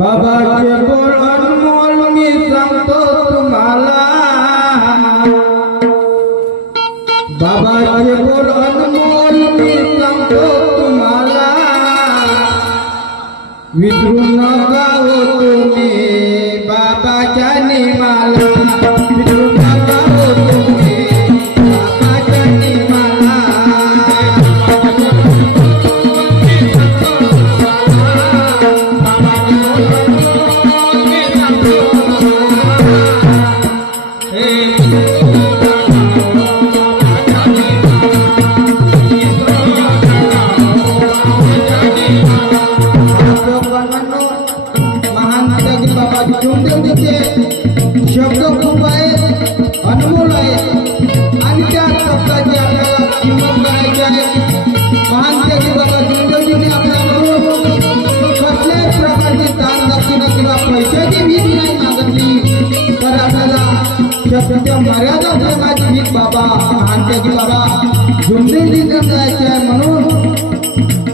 बाबाचे बोल अनमोल मी सांगतो तुम्हाला, बाबाचे बोल अनमोल मी सांगतो तुम्हाला, विसरू नका हो तुम्ही बाबाच्या निमाला, विसरू नका हो तुम्ही बाबाच्या निमाला. शब्द खूप आहेत, अनमोल आहेत आणि त्या शब्दाची आपल्याला किंमत करायची आहे. महान त्यागी बाबा जोंधळेजींनी आपल्याकडून कसल्याच प्रकारची दान दक्षिणा किंवा पैशाची भीक नाही मागितली, तर आपल्याला शब्दाच्या मर्यादा प्रेमाची भीक बाबा महान त्यागी बाबा जोंधळेजींना द्यायची आहे. म्हणून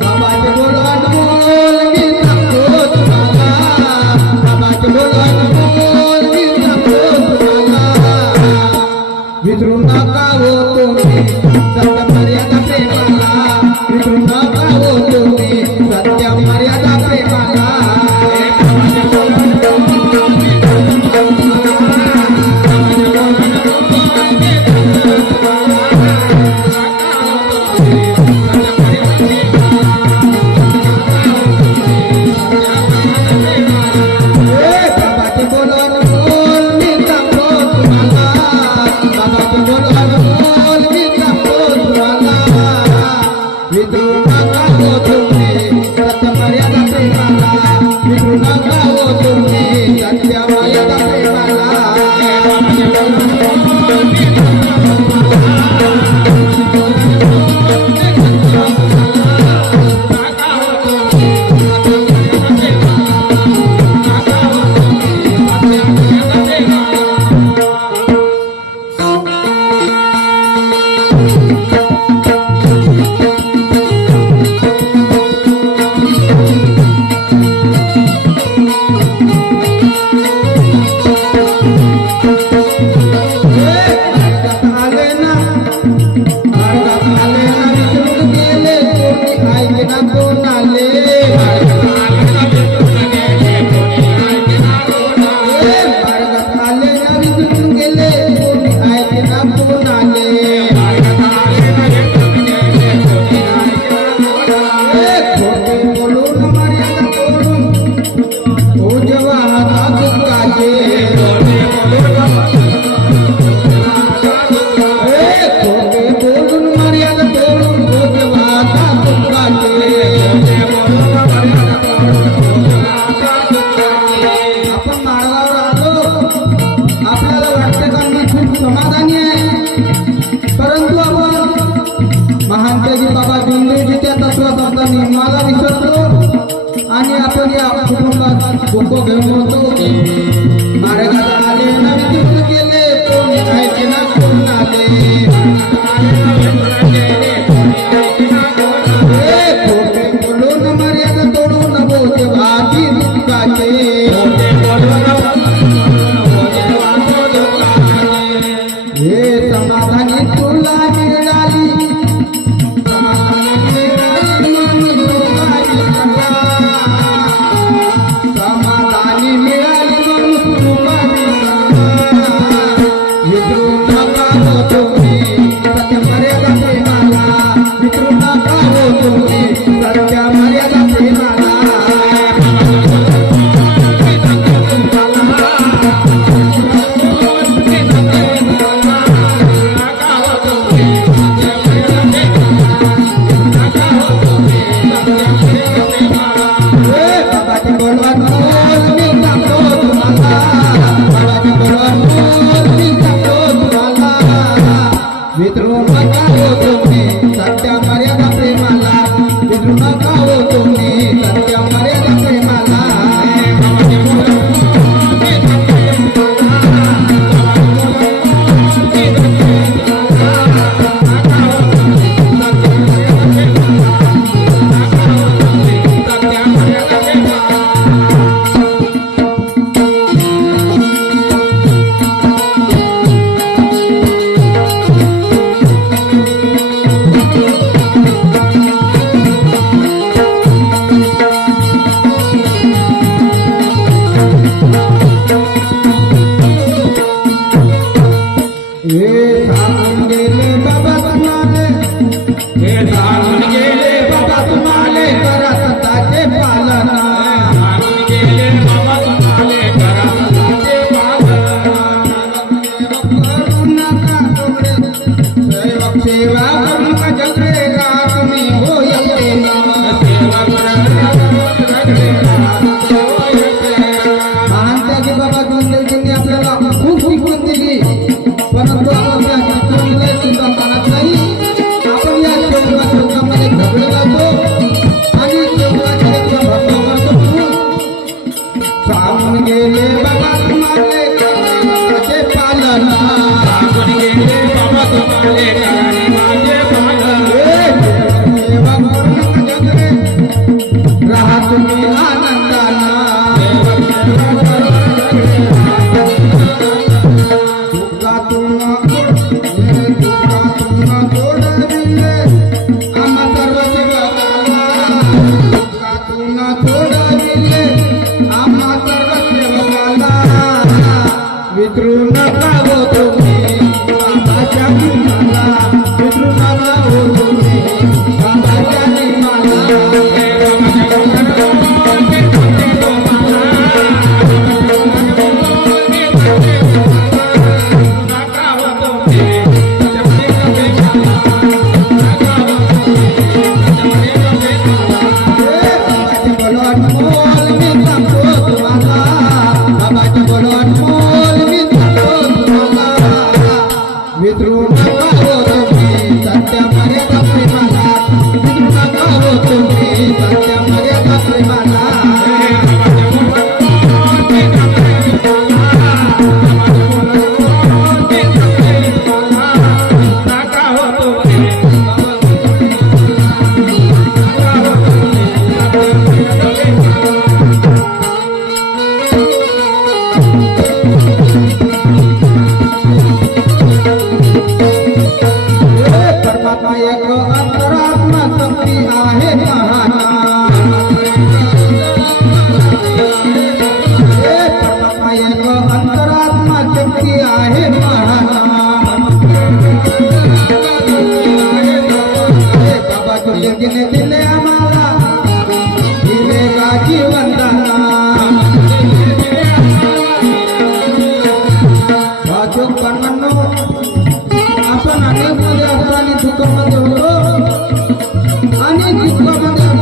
बाबाचे बोल अनमोल मी सांगतो तुम्हाला, बाबाचे बोल अनमोल मी सांगतो तुम्हाला, विसरू नका हो तुम्ही सत्य मर्यादा प्रेमाला, विसरू नका हो तुम्ही सत्य मर्यादा प्रेमाला. नियमाला विसरतो आणि आपण या कुटुंबात डोकं घेऊन होतो. मार्गात आले ना विचित्र केले, कोण ऐके ना कोण आले, खोटे बोलून मर्यादा तोडून बोलते वाची दुःखाचे, हे समाधानी तुला मिळाली, समाधानी सत्या मर्यादा प्रेमाला विद्रोह नका हो तुम्ही सत्या मर्यादा प्रेमाला विद्रोह नका हो तुम्ही सत्या मर्यादा प्रेमाला सेवा करून का जगरेगा तुम्ही हो येते महानत्याची बाबा दोन आपल्याला खूप शिकवण दिली परंतु आपण त्या शिकवणीला सुद्धा मानत नाही आपण या शोकामध्ये घडले जातो आणि शोकाचे भक्त करतो सांगून गेले बाबा तुम्हाला कराचे पालन सांगून गेले बाबा तुम्हाला राहा तुम्ही आनंदाना दुःखातून सोडविले आम्हा सर्व सेवकाला दुःखातून सोडविले आम्हा सर्व सेवकाला विद्रू नका हो तुम्ही बाबाच्या गुणाला विद्रू नका हो तुम्ही बाबाच्या गुणाला विद्रोह नका हो तुम्ही सत्या मर्यादा प्रेमाला विद्रोह नका हो तुम्ही सत्या मर्यादा प्रेमाला एक अंतरात्मा शक्ती आहे महाना परमात्मा एक अंतरात्मा शक्ती आहे महाना बाबा तुझे दिले आम्हाला दिले का जीवनदाना वाचक कर्मांनो आपण अनेक मध्ये असतो आणि दुःखामध्ये होतो आणि दुःखामध्ये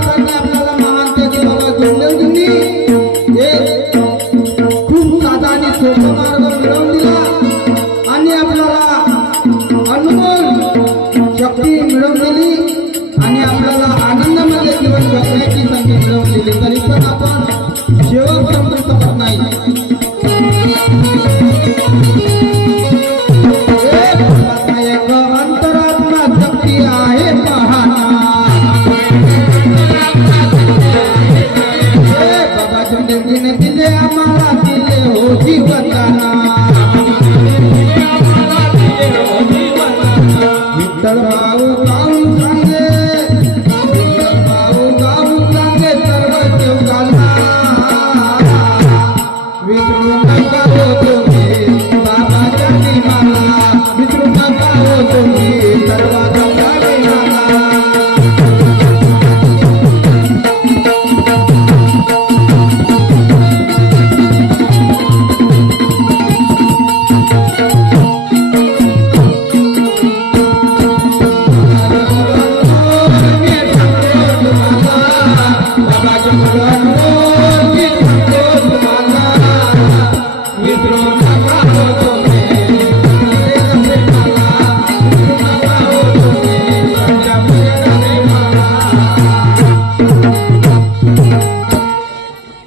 गण